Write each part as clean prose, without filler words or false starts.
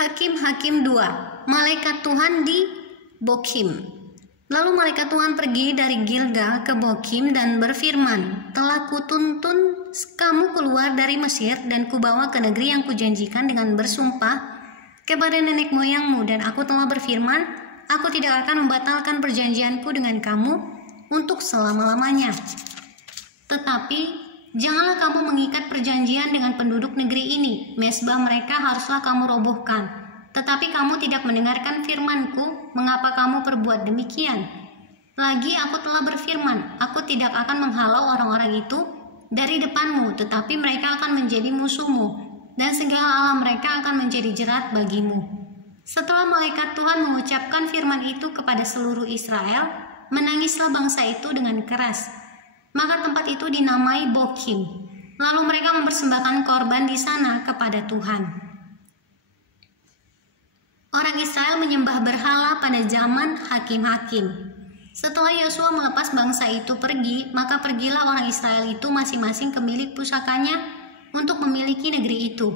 Hakim-Hakim 2. Malaikat Tuhan di Bokim. Lalu malaikat Tuhan pergi dari Gilgal ke Bokim dan berfirman, "Telah kutuntun kamu keluar dari Mesir dan kubawa ke negeri yang kujanjikan dengan bersumpah kepada nenek moyangmu, dan aku telah berfirman, aku tidak akan membatalkan perjanjianku dengan kamu untuk selama-lamanya. Tetapi janganlah kamu mengikat perjanjian dengan penduduk negeri ini. Mezbah mereka haruslah kamu robohkan. Tetapi kamu tidak mendengarkan firman-Ku, mengapa kamu perbuat demikian? Lagi aku telah berfirman, aku tidak akan menghalau orang-orang itu dari depanmu, tetapi mereka akan menjadi musuhmu, dan segala Allah mereka akan menjadi jerat bagimu." Setelah malaikat Tuhan mengucapkan firman itu kepada seluruh Israel, menangislah bangsa itu dengan keras. Maka tempat itu dinamai Bokim. Lalu mereka mempersembahkan korban di sana kepada Tuhan. Orang Israel menyembah berhala pada zaman hakim-hakim. Setelah Yosua melepas bangsa itu pergi, maka pergilah orang Israel itu masing-masing ke milik pusakanya untuk memiliki negeri itu.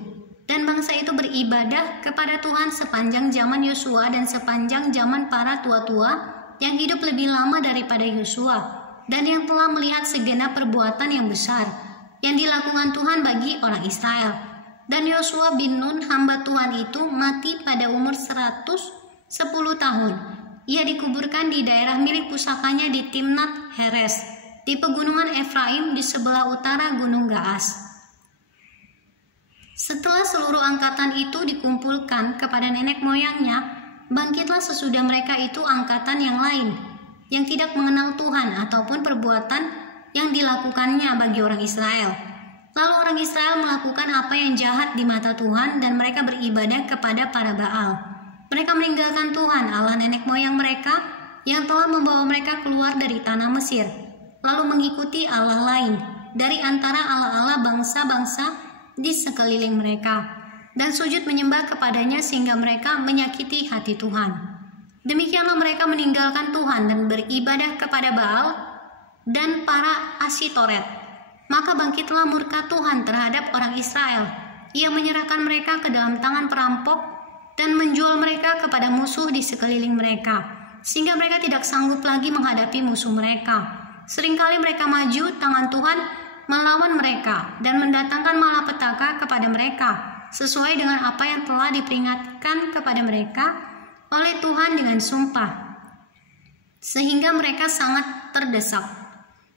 Dan bangsa itu beribadah kepada Tuhan sepanjang zaman Yosua dan sepanjang zaman para tua-tua yang hidup lebih lama daripada Yosua, dan yang telah melihat segenap perbuatan yang besar yang dilakukan Tuhan bagi orang Israel. Dan Yosua bin Nun hamba Tuhan itu mati pada umur 110 tahun. Ia dikuburkan di daerah milik pusakanya di Timnat Heres, di pegunungan Efraim di sebelah utara Gunung Gaas. Setelah seluruh angkatan itu dikumpulkan kepada nenek moyangnya, bangkitlah sesudah mereka itu angkatan yang lain, yang tidak mengenal Tuhan ataupun perbuatan yang dilakukannya bagi orang Israel. Lalu orang Israel melakukan apa yang jahat di mata Tuhan, dan mereka beribadah kepada para Baal. Mereka meninggalkan Tuhan, Allah nenek moyang mereka, yang telah membawa mereka keluar dari tanah Mesir, lalu mengikuti Allah lain dari antara Allah-Allah bangsa-bangsa di sekeliling mereka, dan sujud menyembah kepadanya sehingga mereka menyakiti hati Tuhan. Demikianlah mereka meninggalkan Tuhan dan beribadah kepada Baal dan para Asitoret. Maka bangkitlah murka Tuhan terhadap orang Israel. Ia menyerahkan mereka ke dalam tangan perampok dan menjual mereka kepada musuh di sekeliling mereka, sehingga mereka tidak sanggup lagi menghadapi musuh mereka. Seringkali mereka maju, tangan Tuhan melawan mereka dan mendatangkan malapetaka kepada mereka, sesuai dengan apa yang telah diperingatkan kepada mereka oleh Tuhan dengan sumpah, sehingga mereka sangat terdesak.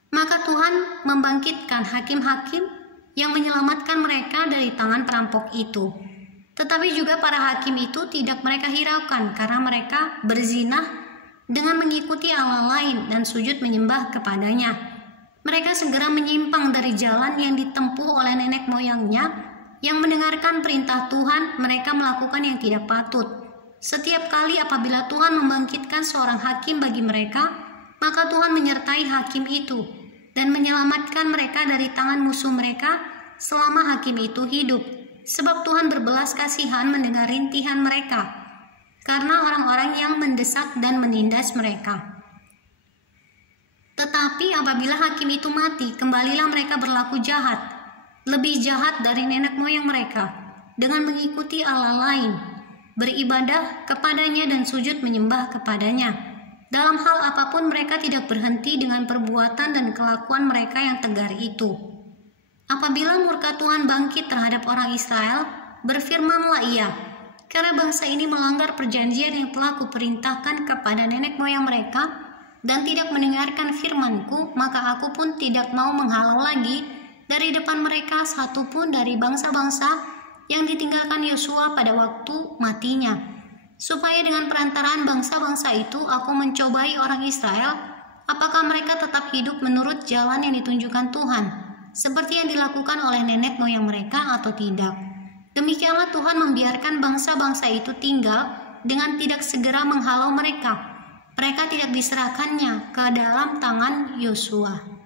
Maka Tuhan membangkitkan hakim-hakim yang menyelamatkan mereka dari tangan perampok itu. Tetapi juga para hakim itu tidak mereka hiraukan, karena mereka berzinah dengan mengikuti Allah lain dan sujud menyembah kepadanya. Mereka segera menyimpang dari jalan yang ditempuh oleh nenek moyangnya, yang mendengarkan perintah Tuhan, mereka melakukan yang tidak patut. Setiap kali apabila Tuhan membangkitkan seorang hakim bagi mereka, maka Tuhan menyertai hakim itu dan menyelamatkan mereka dari tangan musuh mereka selama hakim itu hidup. Sebab Tuhan berbelas kasihan mendengar rintihan mereka, karena orang-orang yang mendesak dan menindas mereka. Tetapi apabila hakim itu mati, kembalilah mereka berlaku jahat, lebih jahat dari nenek moyang mereka, dengan mengikuti Allah lain, beribadah kepadanya dan sujud menyembah kepadanya. Dalam hal apapun mereka tidak berhenti dengan perbuatan dan kelakuan mereka yang tegar itu. Apabila murka Tuhan bangkit terhadap orang Israel, berfirmanlah Ia, "Karena bangsa ini melanggar perjanjian yang telah kuperintahkan kepada nenek moyang mereka dan tidak mendengarkan firman-Ku, maka aku pun tidak mau menghalau lagi dari depan mereka satupun dari bangsa-bangsa yang ditinggalkan Yosua pada waktu matinya, supaya dengan perantaraan bangsa-bangsa itu aku mencobai orang Israel, apakah mereka tetap hidup menurut jalan yang ditunjukkan Tuhan, seperti yang dilakukan oleh nenek moyang mereka atau tidak." Demikianlah Tuhan membiarkan bangsa-bangsa itu tinggal dengan tidak segera menghalau mereka. Mereka tidak diserahkannya ke dalam tangan Yosua.